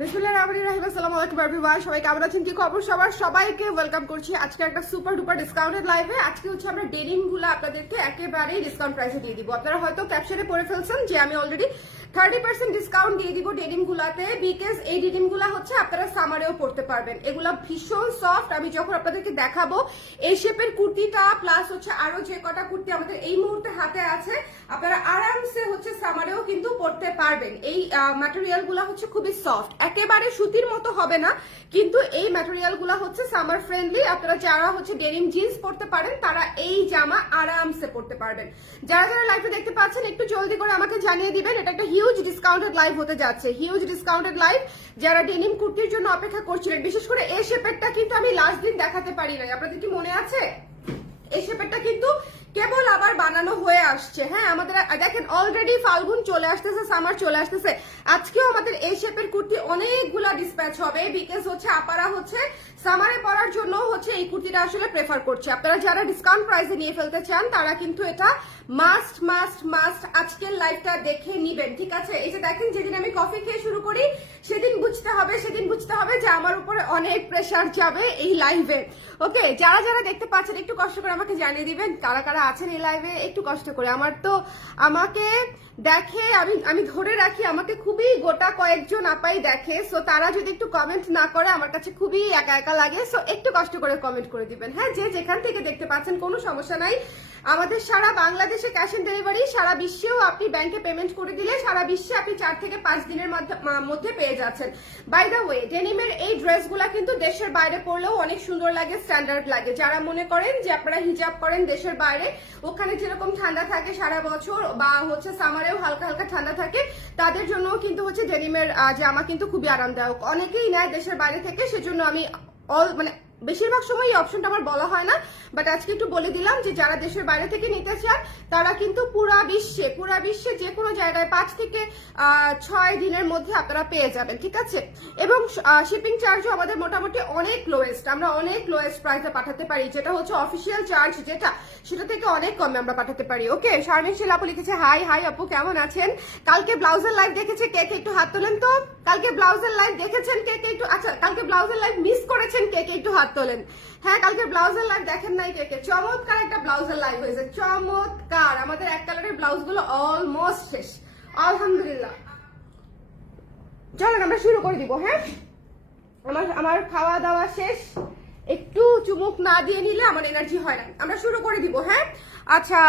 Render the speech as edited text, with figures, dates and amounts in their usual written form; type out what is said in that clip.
বিসমিল্লাহির রহমানির রহিম। আসসালামু আলাইকুম এভরিওয়ান, সবাই কেমন আছেন, কি খবর সবার? সবাইকে ওয়েলকাম করছি আজকে একটা সুপার ডুপার ডিসকাউন্টেড লাইভে। আজকে হচ্ছে আমরা ডেনিম গুলো আপনাদেরকে একেবারেই ডিসকাউন্ট প্রাইসে দিয়ে দিব। আপনারা হয়তো ক্যাপশনে পড়ে ফেলছেন যে আমি অলরেডি 30% ডিসকাউন্ট দিয়ে দিব ডেনিম গুলাতে, বিকজ এই ডেনিম গুলা হচ্ছে আপনারা সামারেও পড়তে পারবেন। এগুলা ভীষণ সফট। আমি যখন আপনাদেরকে দেখাবো এই শেপের কুর্তিটা প্লাস হচ্ছে আরো যে কটা কুর্তি আমাদের এই মুহূর্তে হাতে আছে, আপনারা আরামসে হচ্ছে সামারেও কিন্তু পড়তে পারবেন। এই ম্যাটেরিয়াল গুলা হচ্ছে খুবই সফট, একেবারে সুতির মতো হবে না, কিন্তু এই ম্যাটেরিয়াল গুলা হচ্ছে সামার ফ্রেন্ডলি। আপনারা যারা হচ্ছে ডেনিম জিন্স পড়তে পারেন তারা এই জামা আরামসে পড়তে পারবেন। যারা যারা লাইভে দেখতে পাচ্ছেন একটু জলদি করে আমাকে জানিয়ে দিবেন। এটা একটা হিউজ ডিসকাউন্টেড লাইভ হতে যাচ্ছে, হিউজ ডিসকাউন্টেড লাইভ। যারা ডেনিম কুর্তির জন্য অপেক্ষা করছিলেন, বিশেষ করে এই শেপেরটা কিন্তু আমি লাস্ট দিন দেখাতে পারি নাই, আপনাদের কি মনে আছে? এই শেপেরটা কিন্তু কেবল আবার বানানো হয়ে আসছে। হ্যাঁ, আমাদের দেখেন অলরেডি ফাল্গুন চলে আসতেছে, সামার চলে আসতেছে। আজকেও আমাদের এই শেপের কুর্তি অনেকগুলা ডিসপ্যাচ হবে, বিকজ হচ্ছে আপারা হচ্ছে সামারে পরার জন্য হচ্ছে এই কুর্তিটা আসলে প্রেফার করছে। আপনারা যারা ডিসকাউন্ট প্রাইসে নিয়ে ফেলতে চান তারা কিন্তু এটা মাস্ট মাস্ট মাস্ট আজকের লাইভটা দেখে নিবেন, ঠিক আছে? এই যে দেখেন, যেদিন আমি কফি খেয়ে শুরু করি সেদিন বুঝতে হবে যে আমার উপরে অনেক প্রেশার যাবে এই লাইভে। ওকে, যারা যারা দেখতে পাচ্ছেন একটু কষ্ট করে আমাকে জানিয়ে দিবেন কারা কারা আছেন এই লাইভে, একটু কষ্ট করে। আমাকে দেখে আমি ধরে রাখি, আমাকে খুবই গোটা কয়েকজন আপাই দেখে, সো তারা যদি একটু কমেন্ট না করে আমার কাছে খুবই একা একা লাগে। সো একটু কষ্ট করে কমেন্ট করে দিবেন। হ্যাঁ, যে যেখান থেকে দেখতে পাচ্ছেন কোনো সমস্যা নাই। আমাদের সারা বাংলাদেশে ক্যাশ অন ডেলিভারি, সারা বিশ্বেও আপনি ব্যাংকে পেমেন্ট করে দিলে সারা বিশ্বে আপনি 4 থেকে 5 দিনের মধ্যে পেয়ে যাচ্ছেন। বাই দ্য ওয়ে, ডেনিমের এই ড্রেসগুলা কিন্তু দেশের বাইরে পরলেও অনেক সুন্দর লাগে, স্ট্যান্ডার্ড লাগে। যারা মনে করেন যে আপনারা হিজাব করেন দেশের বাইরে, ওখানে যেরকম ঠান্ডা থাকে সারা বছর বা হচ্ছে সামারেও হালকা হালকা ঠান্ডা থাকে, তাদের জন্য কিন্তু হচ্ছে ডেনিমের জামা কিন্তু খুবই আরামদায়ক। অনেকেই নেয় দেশের বাইরে থেকে, সেজন্য আমি বেশিরভাগ সময় এই অপশনটা আমার বলা হয় না, বাট আজকে একটু বলে দিলাম যে যারা দেশের বাইরে থেকে নিতে চান তারা কিন্তু পুরা বিশ্বে যে কোনো জায়গায় 5 থেকে 6 দিনের মধ্যে আপনারা পেয়ে যাবেন, ঠিক আছে? এবং শিপিং চার্জও আমাদের মোটামুটি অনেক লোয়েস্ট, আমরা অনেক লোয়েস্ট প্রাইসে পাঠাতে পারি, যেটা হচ্ছে অফিসিয়াল চার্জ সেটা থেকে অনেক কমে আমরা পাঠাতে পারি। ওকে, শারমিন শিলা আপু লিখেছে হাই হাই আপু, কেমন আছেন? কালকে ব্লাউজের লাইভ দেখেছে কে কে, একটু হাত তোলেন তো। কালকে ব্লাউজের লাইভ দেখেছেন কে কে একটু? আচ্ছা, কালকে ব্লাউজের লাইভ মিস করেছেন কে কে, একটু হাত তোলেন। হ্যাঁ, কালকে ব্লাউজের লাইভ দেখেন নাই কে কে? চমৎকার একটা ব্লাউজের লাইভ হয়েছে, চমৎকার। আমাদের এক কালারের ব্লাউজ গুলো অলমোস্ট শেষ, আলহামদুলিল্লাহ। চলেন আমরা শুরু করে দিব। হ্যাঁ, আমার খাওয়া দাওয়া শেষ, একটু চুমুক না দিয়ে নিলে আমার এনার্জি হয় না। আমরা শুরু করে দিব। হ্যাঁ, আচ্ছা